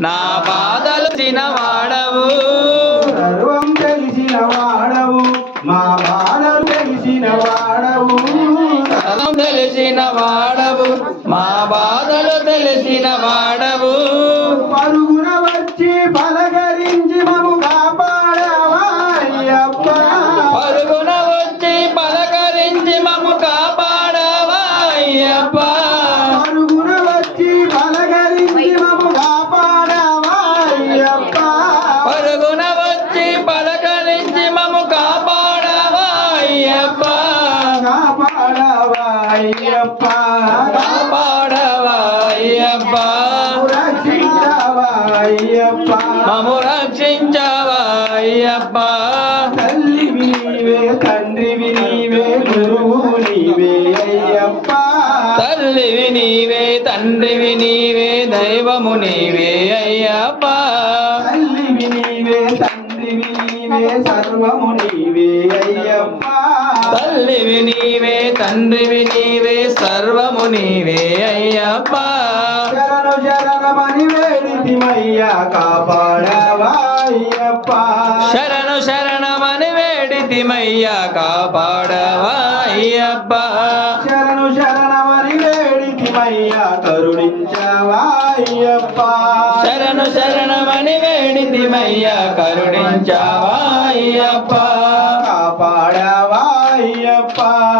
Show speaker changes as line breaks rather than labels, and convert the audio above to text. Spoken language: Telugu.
నా బాధలు తినవాడవు.
సర్వం తెలిసిన వాడవు. మా బాధలు తెలిసిన వాడవు.
సర్వం తెలిసిన వాడవు. మా బాధలు తెలిసిన వాడవు.
పరుగున అయ్యప్ప
కాపాడవా అయ్యప్ప
రక్షించవా అయ్యప్ప
మము రక్షించవా అయ్యప్ప
తల్లివి నీవే తండ్రివి నీవే గురువు నీవే అయ్యప్ప
తల్లివి నీవే తండ్రివి నీవే దైవము నీవే అయ్యప్ప
తల్లివి నీవే తండ్రివి నీవే సర్వము నీవే అయ్యప్ప
తల్లివి నీవే తండ్రివి నీవే సర్వము నీవే అయ్యప్ప.
శరణు శరణమని వేడితిమయ్యా కాపాడవా అయ్యప్ప.
శరణు శరణమని వేడితిమయ్యా కాపాడవా అయ్యప్ప.
శరణు శరణమని వేడితిమయ్యా కరుణించవా అయ్యప్ప.
శరణు శరణమని వేడితిమయ్యా కరుణించావా అయ్యప్ప. papá.